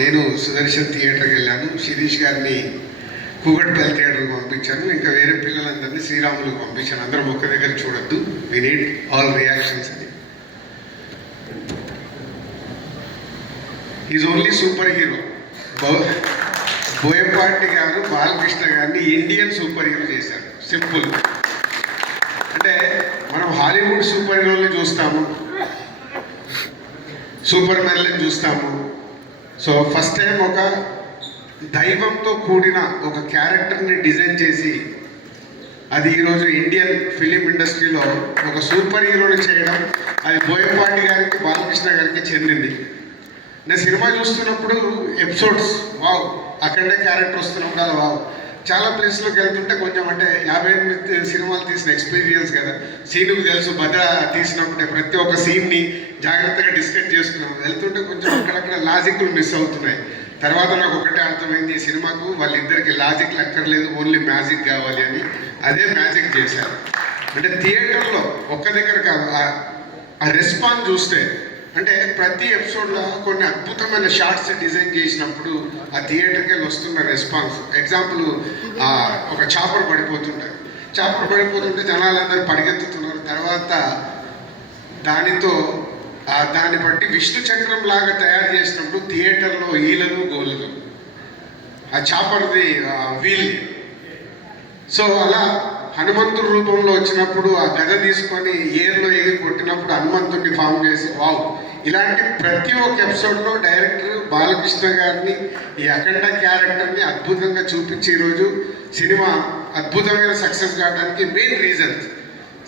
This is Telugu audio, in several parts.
నేను సుదర్శన్ థియేటర్కి వెళ్ళాను. శిరీష్ గారిని కూకట్పల్లి థియేటర్కి పంపించాను. ఇంకా వేరే పిల్లలందరినీ శ్రీరాములకు పంపించాను. అందరం ఒక్క దగ్గర చూడొద్దు, వి నీడ్ ఆల్ రియాక్షన్స్ అని. Is only super hero. Boyapati గారు బాలకృష్ణ గారిని ఇండియన్ సూపర్ హీరో చేశారు. సింపుల్. అంటే మనం హాలీవుడ్ సూపర్ హీరోని చూస్తాము, సూపర్ మ్యాన్లను చూస్తాము. సో ఫస్ట్ టైం ఒక దైవంతో కూడిన ఒక క్యారెక్టర్ని డిజైన్ చేసి అది ఈరోజు ఇండియన్ ఫిలిం ఇండస్ట్రీలో ఒక సూపర్ హీరోని చేయడం, అది బోయపాటి గారికి బాలకృష్ణ గారికి చెందింది. నేను సినిమా చూస్తున్నప్పుడు ఎపిసోడ్స్ వావ్, అక్కడే క్యారెక్టర్ వస్తున్నాం కదా వావ్. చాలా ప్లేస్లోకి వెళ్తుంటే కొంచెం అంటే 58 సినిమాలు తీసిన ఎక్స్పీరియన్స్ కదా, సీనుకు తెలుసు. భద్ర తీసినప్పుడే ప్రతి ఒక్క సీన్ని జాగ్రత్తగా డిస్కస్ చేసుకున్నాం. వెళ్తుంటే కొంచెం అక్కడక్కడ లాజిక్లు మిస్ అవుతున్నాయి. తర్వాత నాకు ఒకటే అర్థమైంది, ఈ సినిమాకు వాళ్ళిద్దరికి లాజిక్లు అక్కర్లేదు, ఓన్లీ మ్యాజిక్ కావాలి అని. అదే మ్యాజిక్ చేశారు. అంటే థియేటర్లో ఒక్క దగ్గర కాదు, ఆ రెస్పాన్స్ చూస్తే అంటే ప్రతి ఎపిసోడ్లో కొన్ని అద్భుతమైన షార్ట్స్ డిజైన్ చేసినప్పుడు ఆ థియేటర్కి వెళ్ళి వస్తున్న రెస్పాన్స్. ఎగ్జాంపుల్, ఒక చాపర్ పడిపోతుంటే జనాలందరూ పరిగెత్తుతున్నారు. తర్వాత దాన్ని బట్టి విష్ణు చక్రం లాగా తయారు చేసినప్పుడు థియేటర్లో ఈలలు గోలలు, ఆ చాపర్ది వీల్. సో అలా హనుమంతుడి రూపంలో వచ్చినప్పుడు ఆ గద తీసుకొని ఏర్లో ఎగిరి కొట్టినప్పుడు హనుమంతుడిని ఫామ్ చేసి వావ్. ఇలాంటి ప్రతి ఒక్క ఎపిసోడ్లో డైరెక్టర్ బాలకృష్ణ గారిని ఈ అఖండ క్యారెక్టర్ని అద్భుతంగా చూపించి ఈరోజు సినిమా అద్భుతమైన సక్సెస్ కావడానికి మెయిన్ రీజన్స్.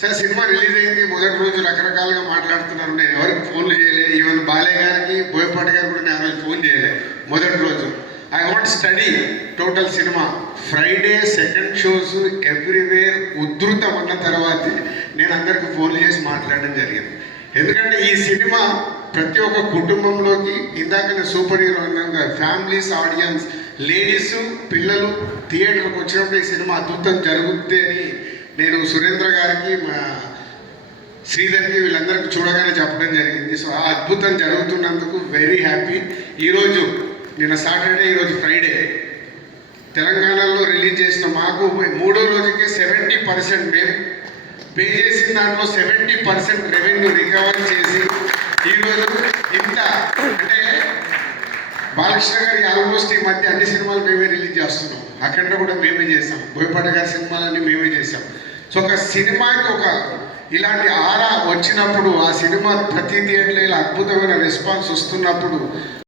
సరే, సినిమా రిలీజ్ అయింది, మొదటి రోజు రకరకాలుగా మాట్లాడుతున్నారు. నేను ఎవరికి ఫోన్లు చేయలేదు. ఈవెన్ బాలయ్య గారికి బోయపాటి గారు కూడా నేను ఫోన్ చేయలేదు మొదటి రోజు. I want study total cinema. Friday second shows everywhere ఉధృతం అన్న తర్వాత నేను అందరికి ఫోన్లు చేసి మాట్లాడడం జరిగింది. ఎందుకంటే ఈ సినిమా ప్రతి ఒక్క కుటుంబంలోకి, ఇందాకనే సూపర్ హీరో అన్నాక ఫ్యామిలీస్, ఆడియన్స్, లేడీస్, పిల్లలు థియేటర్కి వచ్చినప్పుడు ఈ సినిమా అద్భుతం జరుగుద్ది అని నేను సురేంద్ర గారికి, మా శ్రీధర్కి, వీళ్ళందరికీ చూడగానే చెప్పడం జరిగింది. సో ఆ అద్భుతం జరుగుతున్నందుకు వెరీ హ్యాపీ. ఈరోజు నిన్న సాటర్డే, ఈరోజు ఫ్రైడే, తెలంగాణలో రిలీజ్ చేసిన మాకు మూడో రోజుకి 70% మేము పే చేసిన దాంట్లో 70% రెవెన్యూ రికవర్ చేసి ఈరోజు ఇంత అంటే బాలకృష్ణ గారి ఆల్మోస్ట్ ఈ మధ్య అన్ని సినిమాలు మేమే రిలీజ్ చేస్తున్నాం. అఖండ కూడా మేమే చేసాం, బోయపాటి గారి సినిమాలన్నీ మేమే చేసాం. సో ఒక సినిమాకి ఒక ఇలాంటి ఆరా వచ్చినప్పుడు, ఆ సినిమా ప్రతి థియేటర్లో ఇలా అద్భుతమైన రెస్పాన్స్ వస్తున్నప్పుడు